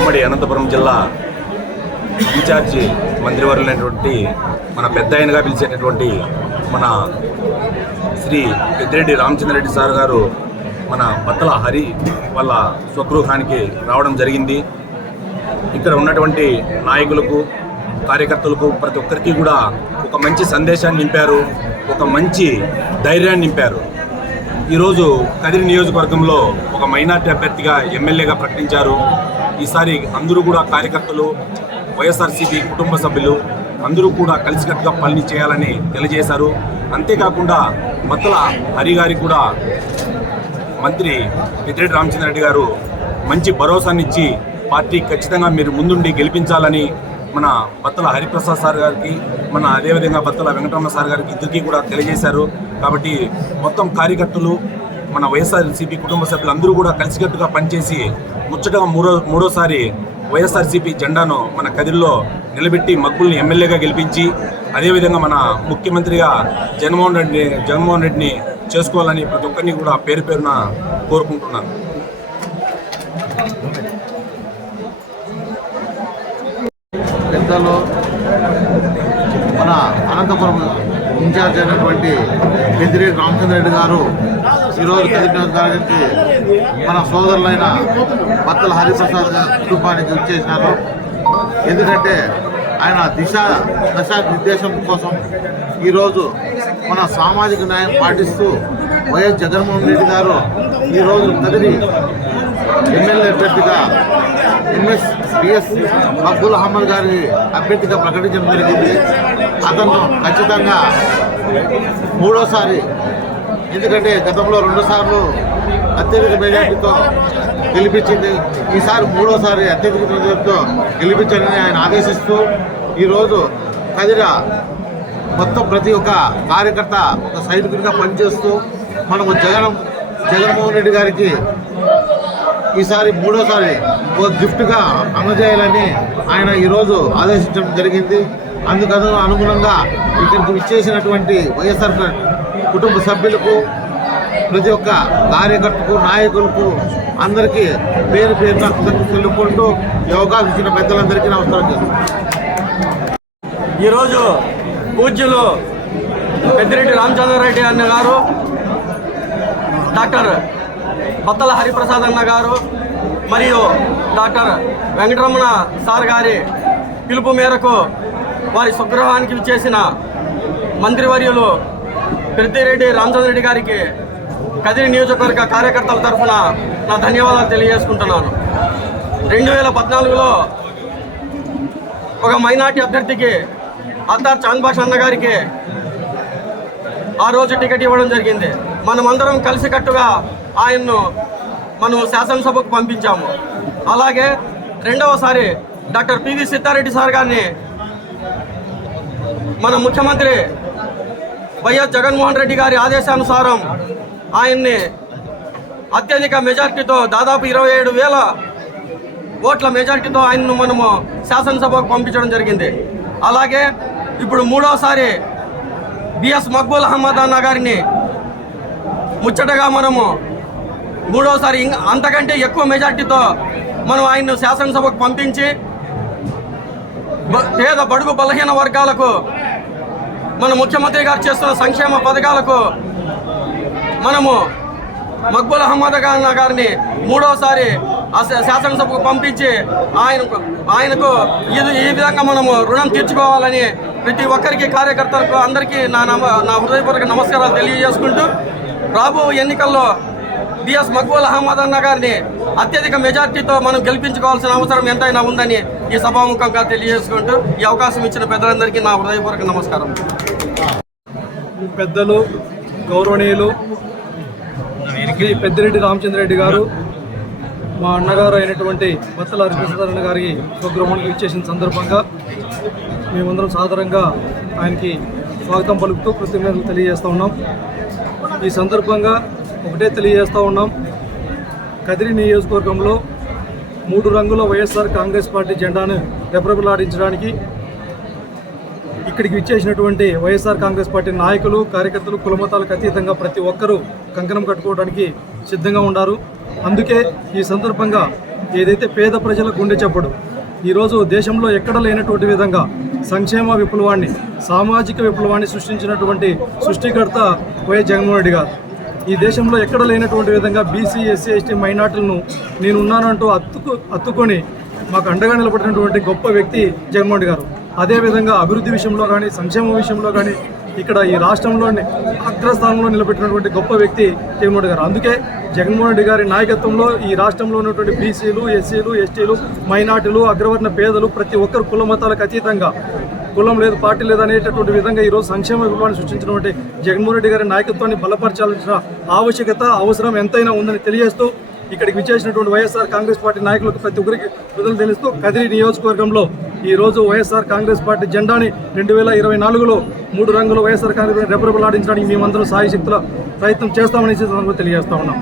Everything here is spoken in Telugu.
ఉమ్మడి అనంతపురం జిల్లా ఇన్ఛార్జి మంత్రివర్యులైనటువంటి మన పెద్ద ఆయనగా పిలిచేటటువంటి మన శ్రీ పెద్దిరెడ్డి రామచంద్రరెడ్డి సార్ గారు మన బత్తల హరి వాళ్ళ స్వగృహానికి రావడం జరిగింది. ఇక్కడ ఉన్నటువంటి నాయకులకు కార్యకర్తలకు ప్రతి ఒక్కరికి కూడా ఒక మంచి సందేశాన్ని నింపారు ఒక మంచి ధైర్యాన్ని నింపారు. ఈరోజు కదిరి నియోజకవర్గంలో ఒక మైనార్టీ అభ్యర్థిగా ఎమ్మెల్యేగా ప్రకటించారు. ఈసారి అందరూ కూడా కార్యకర్తలు వైఎస్ఆర్సీపీ కుటుంబ సభ్యులు అందరూ కూడా కలిసికట్టుగా పని చేయాలని తెలియజేశారు. అంతేకాకుండా మత్తల హరి గారి కూడా మంత్రి పెద్దిరెడ్డి రామచంద్రరెడ్డి గారు మంచి భరోసానిచ్చి పార్టీ ఖచ్చితంగా మీరు ముందుండి గెలిపించాలని మన బత్తల హరిప్రసాద్ సార్ గారికి మన అదేవిధంగా బత్తల వెంకటరమణ సార్ గారికి ఇద్దరికీ కూడా తెలియజేశారు. కాబట్టి మొత్తం కార్యకర్తలు మన వైఎస్ఆర్సీపీ కుటుంబ సభ్యులందరూ కూడా కలిసికట్టుగా పనిచేసి ముచ్చటగా మూడో మూడోసారి వైఎస్ఆర్సీపీ జెండాను మన కదిరిలో నిలబెట్టి మగ్గుల్ని ఎమ్మెల్యేగా గెలిపించి అదేవిధంగా మన ముఖ్యమంత్రిగా జగన్మోహన్ రెడ్డి జగన్మోహన్ రెడ్డిని చేసుకోవాలని ప్రతి ఒక్కరిని కూడా పేరు పేరున కోరుకుంటున్నాను. మన అనంతపురం ఇన్ఛార్జ్ అయినటువంటి పెద్దిరెడ్డి రామచంద్ర రెడ్డి గారు ఈరోజు కదిరి నియోజకవర్గానికి మన సోదరులైన భక్తుల హరిప్రసాద్ గారి కుటుంబానికి వచ్చేసినారు. ఎందుకంటే ఆయన దిశ దశ నిర్దేశం కోసం ఈరోజు మన సామాజిక న్యాయం పాటిస్తూ వైఎస్ జగన్మోహన్ రెడ్డి గారు ఈరోజు తదిరి ఎమ్మెల్యే అభ్యర్థిగా ఎంఎస్ బిఎస్ అబ్దుల్ అహ్మద్ గారి అభ్యర్థిగా ప్రకటించడం జరిగింది. అతను ఖచ్చితంగా మూడోసారి ఎందుకంటే గతంలో రెండు సార్లు అత్యధిక మెజార్టీతో గెలిపించింది. ఈసారి మూడోసారి అత్యధిక మెజార్టీతో గెలిపించాలని ఆయన ఆదేశిస్తూ ఈరోజు కదిర మొత్తం ప్రతి ఒక్క కార్యకర్త ఒక సైనికుడిగా పనిచేస్తూ మనము జగన్ జగన్మోహన్ రెడ్డి గారికి ఈసారి మూడోసారి ఒక గిఫ్ట్గా అందజేయాలని ఆయన ఈరోజు ఆదేశించడం జరిగింది. అందుకను అనుగుణంగా ఇక్కడికి విచ్చేసినటువంటి వైఎస్ఆర్ కుటుంబ సభ్యులకు ప్రతి ఒక్క కార్యకర్తకు నాయకులకు అందరికీ పేరు పేరున చెల్లుకుంటూ తెలుపుకుంటూ ఈ అవకాశం ఇచ్చిన పెద్దలందరికీ నమస్కారం చేస్తున్నాను ఈరోజు పూజ్యులు పెద్దిరెడ్డి రామచంద్రారెడ్డి అన్న గారు డాక్టర్ బత్తల హరిప్రసాద్ అన్న గారు మరియు డాక్టర్ వెంకటరమణ సార్ గారి పిలుపు మేరకు వారి స్వగృహానికి విచ్చేసిన మంత్రివర్యులు పెద్దిరెడ్డి రామచంద్రరెడ్డి గారికి కదిరి నియోజకవర్గ కార్యకర్తల తరఫున నా ధన్యవాదాలు తెలియజేసుకుంటున్నాను. రెండు వేల పద్నాలుగులో ఒక మైనార్టీ అభ్యర్థికి అత్తార్ చాంద్ అన్న గారికి ఆ రోజు టికెట్ ఇవ్వడం జరిగింది. మనమందరం కలిసికట్టుగా ఆయన్ను మనం శాసనసభకు పంపించాము. అలాగే రెండవసారి డాక్టర్ పివి సిద్ధారెడ్డి సార్ గారిని మన ముఖ్యమంత్రి వైఎస్ జగన్మోహన్ రెడ్డి గారి ఆదేశానుసారం ఆయన్ని అత్యధిక మెజార్టీతో దాదాపు ఇరవై ఏడు వేల ఓట్ల మెజార్టీతో ఆయన్ను మనము శాసనసభకు పంపించడం జరిగింది. అలాగే ఇప్పుడు మూడోసారి బిఎస్ మక్బూల్ అహ్మద్ అన్న గారిని ముచ్చటగా మనము మూడోసారి అంతకంటే ఎక్కువ మెజార్టీతో మనం ఆయన్ను శాసనసభకు పంపించి బ- పేద బడుగు బలహీన వర్గాలకు మన ముఖ్యమంత్రి గారు చేస్తున్న సంక్షేమ పథకాలకు మనము మక్బుల్ అహ్మద్ ఖాన్ గారిని మూడోసారి ఆ శా- శాసనసభకు పంపించి ఆయనకు ఆయనకు ఇది ఈ విధంగా మనము రుణం తీర్చుకోవాలని ప్రతి ఒక్కరికి కార్యకర్తలకు అందరికీ నా నమ నా హృదయపూర్వక నమస్కారాలు తెలియజేసుకుంటూ రాబో ఎన్నికల్లో బిఎస్ మక్బూల్ అహ్మద్ అన్న గారిని అత్యధిక మెజార్టీతో మనం గెలిపించుకోవాల్సిన అవసరం ఎంతైనా ఉందని ఈ సభాముఖంగా తెలియజేసుకుంటూ ఈ అవకాశం ఇచ్చిన పెద్దలందరికీ నా హృదయపూర్వక నమస్కారం. పెద్దలు గౌరవనీయులు శ్రీ పెద్దిరెడ్డి రామచంద్రరెడ్డి గారు మా అన్నగారు అయినటువంటి బత్తల హరిప్రసాద్ గారి స్వగృహానికి ఇచ్చేసిన సందర్భంగా మేమందరం సాధారణంగా ఆయనకి స్వాగతం పలుకుతూ కృతజ్ఞతలు తెలియజేస్తూ ఉన్నాం. ఈ సందర్భంగా ఒకటే తెలియజేస్తూ ఉన్నాం. కదిరి నియోజకవర్గంలో మూడు రంగుల వైఎస్ఆర్ కాంగ్రెస్ పార్టీ జెండాను రెపరెపలాడించడానికి ఇక్కడికి విచ్చేసినటువంటి వైఎస్ఆర్ కాంగ్రెస్ పార్టీ నాయకులు కార్యకర్తలు కులమతాలకు అతీతంగా ప్రతి ఒక్కరూ కంకణం కట్టుకోవడానికి సిద్ధంగా ఉన్నారు అందుకే ఈ సందర్భంగా ఏదైతే పేద ప్రజల గుండె చప్పుడు ఈరోజు దేశంలో ఎక్కడ లేనటువంటి విధంగా సంక్షేమ విప్లవాన్ని సామాజిక విప్లవాన్ని సృష్టించినటువంటి సృష్టికర్త వైఎస్ జగన్మోహన్ రెడ్డి గారు. ఈ దేశంలో ఎక్కడ లేనటువంటి విధంగా బీసీ ఎస్సీ ఎస్టీ మైనార్టీలను నేను ఉన్నానంటూ అత్తుకు అత్తుకొని మాకు అండగా నిలబడినటువంటి గొప్ప వ్యక్తి జగన్మోహన్ రెడ్డి గారు. అదేవిధంగా అభివృద్ధి విషయంలో కానీ సంక్షేమ విషయంలో కానీ ఇక్కడ ఈ రాష్ట్రంలోని అగ్రస్థానంలో నిలబెట్టినటువంటి గొప్ప వ్యక్తి జగన్మోహన్ రెడ్డి గారు. అందుకే జగన్మోహన్ రెడ్డి గారి నాయకత్వంలో ఈ రాష్ట్రంలో ఉన్నటువంటి బీసీలు ఎస్సీలు ఎస్టీలు మైనార్టీలు అగ్రవర్ణ పేదలు ప్రతి ఒక్కరు కుల మతాలకు అతీతంగా కులం లేదు పార్టీ లేదు అనేటటువంటి విధంగా ఈరోజు సంక్షేమ విభాగాన్ని సృష్టించినటువంటి జగన్మోహన్ రెడ్డి గారి నాయకత్వాన్ని బలపరచాల్సిన ఆవశ్యకత అవసరం ఎంతైనా ఉందని తెలియజేస్తూ ఇక్కడికి విచ్చేసినటువంటి వైఎస్ఆర్ కాంగ్రెస్ పార్టీ నాయకులకు ప్రతి ఒక్కరికి విధులు తెలుస్తూ కదిరి నియోజకవర్గంలో ఈ రోజు వైఎస్ఆర్ కాంగ్రెస్ పార్టీ జెండాని రెండు వేల ఇరవై నాలుగులో మూడు రంగుల వైఎస్ఆర్ కాంగ్రెస్ రెపరెపలాడించడానికి మేమందరం సాయశక్తుల ప్రయత్నం చేస్తామని తెలియజేస్తా ఉన్నాం.